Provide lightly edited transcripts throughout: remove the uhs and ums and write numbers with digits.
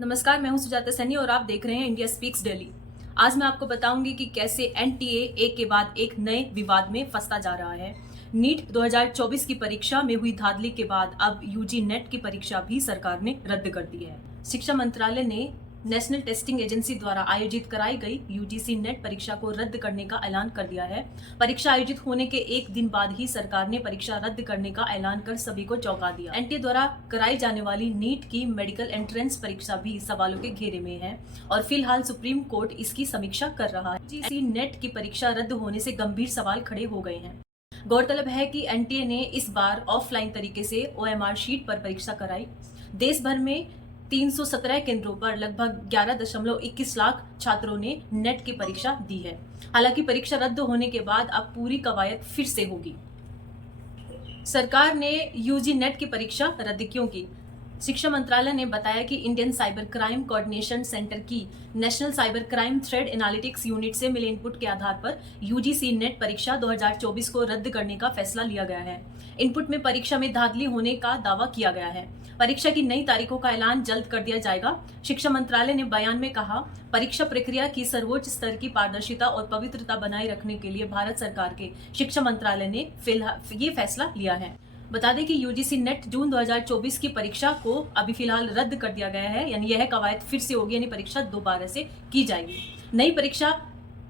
नमस्कार, मैं हूं सुजाता सैनी और आप देख रहे हैं इंडिया स्पीक्स डेली। आज मैं आपको बताऊंगी कि कैसे एनटीए एक के बाद एक नए विवाद में फंसता जा रहा है। नीट 2024 की परीक्षा में हुई धांधली के बाद अब यूजी नेट की परीक्षा भी सरकार ने रद्द कर दी है। शिक्षा मंत्रालय ने नेशनल टेस्टिंग एजेंसी द्वारा आयोजित कराई गई यूजीसी नेट परीक्षा को रद्द करने का ऐलान कर दिया है। परीक्षा आयोजित होने के एक दिन बाद ही सरकार ने परीक्षा रद्द करने का ऐलान कर सभी को चौंका दिया। एनटीए द्वारा कराई जाने वाली नीट की मेडिकल एंट्रेंस परीक्षा भी सवालों के घेरे में है और फिलहाल सुप्रीम कोर्ट इसकी समीक्षा कर रहा है। यूजीसी नेट की परीक्षा रद्द होने से गंभीर सवाल खड़े हो गए हैं। गौरतलब है कि एनटीए ने इस बार ऑफलाइन तरीके से ओएमआर शीट पर परीक्षा कराई। देश भर में 317 केंद्रों पर लगभग 11.21 लाख छात्रों ने नेट की परीक्षा दी है। हालांकि परीक्षा रद्द होने के बाद अब पूरी कवायद फिर से होगी। सरकार ने यूजी नेट की परीक्षा रद्द क्यों की? शिक्षा मंत्रालय ने बताया कि Indian cyber crime coordination centre की national cyber crime threat analytics unit से मिले इनपुट के आधार पर यूजीसी नेट परीक्षा 2024 को रद्द करने का फैसला लिया गया है। इनपुट में परीक्षा में धांधली होने का दावा किया गया है। परीक्षा की नई तारीखों का ऐलान जल्द कर दिया जाएगा। शिक्षा मंत्रालय ने बयान में कहा, परीक्षा प्रक्रिया की सर्वोच्च स्तर की पारदर्शिता और पवित्रता बनाए रखने के लिए भारत सरकार के शिक्षा मंत्रालय ने फिलहाल ये फैसला लिया है। बता दें कि यूजीसी नेट जून 2024 की परीक्षा को अभी फिलहाल रद्द कर दिया गया है, यानी यह कवायद फिर से होगी, यानी परीक्षा दोबारा से की जाएगी। नई परीक्षा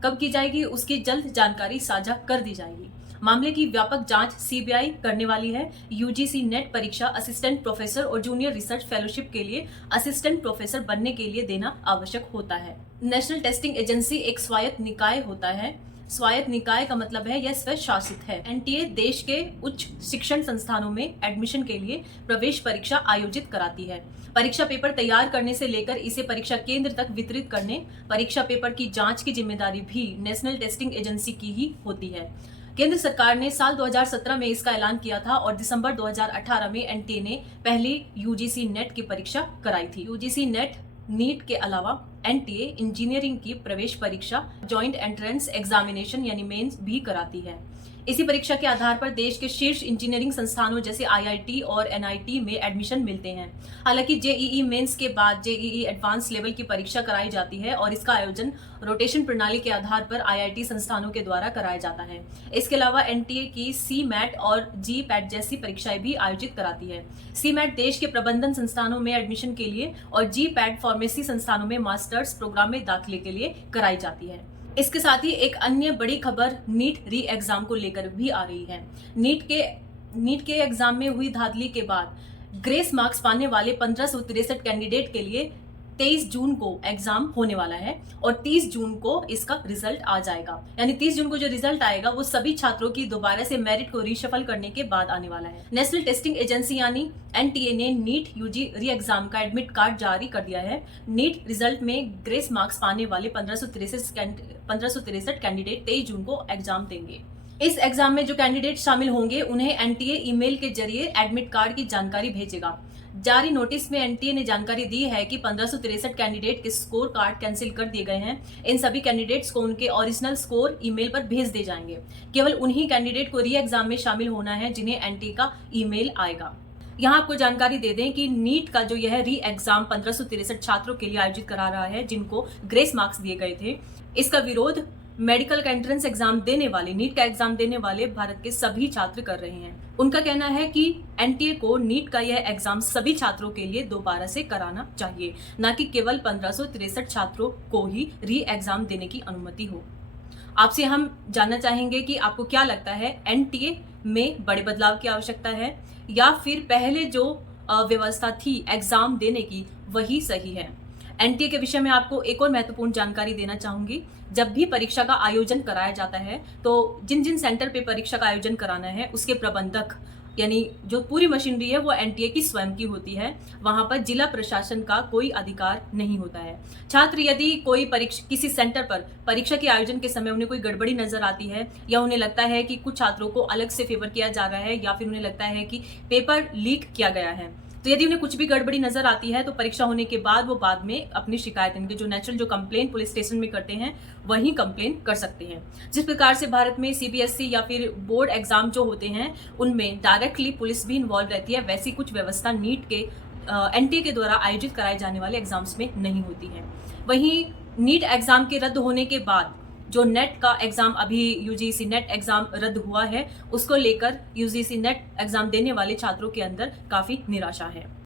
कब की जाएगी उसकी जल्द जानकारी साझा कर दी जाएगी। मामले की व्यापक जांच सीबीआई करने वाली है। यूजीसी नेट परीक्षा असिस्टेंट प्रोफेसर और जूनियर रिसर्च फेलोशिप के लिए असिस्टेंट प्रोफेसर बनने के लिए देना आवश्यक होता है। नेशनल टेस्टिंग एजेंसी एक स्वायत्त निकाय होता है। स्वायत्त निकाय का मतलब है यह स्वशासित है। एनटीए देश के उच्च शिक्षण संस्थानों में एडमिशन के लिए प्रवेश परीक्षा आयोजित कराती है। परीक्षा पेपर तैयार करने से लेकर इसे परीक्षा केंद्र तक वितरित करने, परीक्षा पेपर की जांच की जिम्मेदारी भी नेशनल टेस्टिंग एजेंसी की ही होती है। केंद्र सरकार ने साल 2017 में इसका ऐलान किया था और दिसंबर 2018 में एनटीए ने पहली यूजीसी नेट की परीक्षा कराई थी। यूजीसी नेट नीट के अलावा एनटीए इंजीनियरिंग की प्रवेश परीक्षा जॉइंट एंट्रेंस एग्जामिनेशन यानी मेंस भी कराती है। इसी परीक्षा के आधार पर देश के शीर्ष इंजीनियरिंग संस्थानों जैसे आईआईटी और एनआईटी में एडमिशन मिलते हैं। हालांकि जेईई मेंस के बाद जेईई एडवांस लेवल की परीक्षा कराई जाती है और इसका आयोजन रोटेशन प्रणाली के आधार पर आईआईटी संस्थानों के द्वारा कराया जाता है। इसके अलावा एनटीए की सीमैट और जीपैट जैसी परीक्षाएं भी आयोजित कराती है। सीमैट देश के प्रबंधन संस्थानों में एडमिशन के लिए और जीपैट फार्मेसी संस्थानों में मास्टर्स प्रोग्राम में दाखिले के लिए कराई जाती है। इसके साथ ही एक अन्य बड़ी खबर नीट री एग्जाम को लेकर भी आ रही है। नीट के एग्जाम में हुई धांधली के बाद ग्रेस मार्क्स पाने वाले 1563 कैंडिडेट के लिए 23 जून को एग्जाम होने वाला है और 30 जून को इसका रिजल्ट आ जाएगा। यानी 30 जून को जो रिजल्ट आएगा वो सभी छात्रों की दोबारा से मेरिट को रीशफल करने के बाद आने वाला है। नेशनल टेस्टिंग एजेंसी यानी एनटीए ने नीट यूजी री एग्जाम का एडमिट कार्ड जारी कर दिया है। नीट रिजल्ट में ग्रेस मार्क्स पाने वाले 1563 कैंडिडेट 23 जून को एग्जाम देंगे। इस एग्जाम में जो कैंडिडेट शामिल होंगे उन्हें एनटीए ईमेल के जरिए एडमिट कार्ड की जानकारी भेजेगा। जारी नोटिस में एनटीए ने जानकारी दी है कि 1563 कैंडिडेट के स्कोर कार्ड कैंसिल कर दिए गए हैं। इन सभी कैंडिडेट्स को उनके ओरिजिनल स्कोर ईमेल पर भेज दिए जाएंगे। केवल उन्हीं कैंडिडेट को री एग्जाम में शामिल होना है जिन्हें एनटीए का ईमेल आएगा। यहाँ आपको जानकारी दे दें कि नीट का जो यह री एग्जाम 1563 छात्रों के लिए आयोजित करा रहा है जिनको ग्रेस मार्क्स दिए गए थे, इसका विरोध मेडिकल का एंट्रेंस एग्जाम देने वाले, नीट का एग्जाम देने वाले भारत के सभी छात्र कर रहे हैं। उनका कहना है कि एनटीए को नीट का यह एग्जाम सभी छात्रों के लिए दोबारा से कराना चाहिए, न कि केवल 1563 छात्रों को ही री एग्जाम देने की अनुमति हो। आपसे हम जानना चाहेंगे कि आपको क्या लगता है, एनटीए में बड़े बदलाव की आवश्यकता है या फिर पहले जो व्यवस्था थी एग्जाम देने की वही सही है? एनटीए के विषय में आपको एक और महत्वपूर्ण जानकारी देना चाहूंगी। जब भी परीक्षा का आयोजन कराया जाता है तो जिन जिन सेंटर पे परीक्षा का आयोजन कराना है उसके प्रबंधक यानी जो पूरी मशीनरी है वो एनटीए की स्वयं की होती है। वहां पर जिला प्रशासन का कोई अधिकार नहीं होता है। छात्र यदि कोई किसी सेंटर पर परीक्षा के आयोजन के समय उन्हें कोई गड़बड़ी नजर आती है या उन्हें लगता है कि कुछ छात्रों को अलग से फेवर किया जा रहा है या फिर उन्हें लगता है कि पेपर लीक किया गया है, तो यदि उन्हें कुछ भी गड़बड़ी नजर आती है तो परीक्षा होने के बाद वो बाद में अपनी शिकायत, इनके जो नेचुरल जो कंप्लेन पुलिस स्टेशन में करते हैं वहीं कंप्लेन कर सकते हैं। जिस प्रकार से भारत में सीबीएसई या फिर बोर्ड एग्जाम जो होते हैं उनमें डायरेक्टली पुलिस भी इन्वॉल्व रहती है, वैसी कुछ व्यवस्था नीट के एनटीए के द्वारा आयोजित कराए जाने वाले एग्जाम्स में नहीं होती है। वहीं नीट एग्जाम के रद्द होने के बाद जो नेट का एग्जाम अभी यूजीसी नेट एग्जाम रद्द हुआ है, उसको लेकर यूजीसी नेट एग्जाम देने वाले छात्रों के अंदर काफी निराशा है।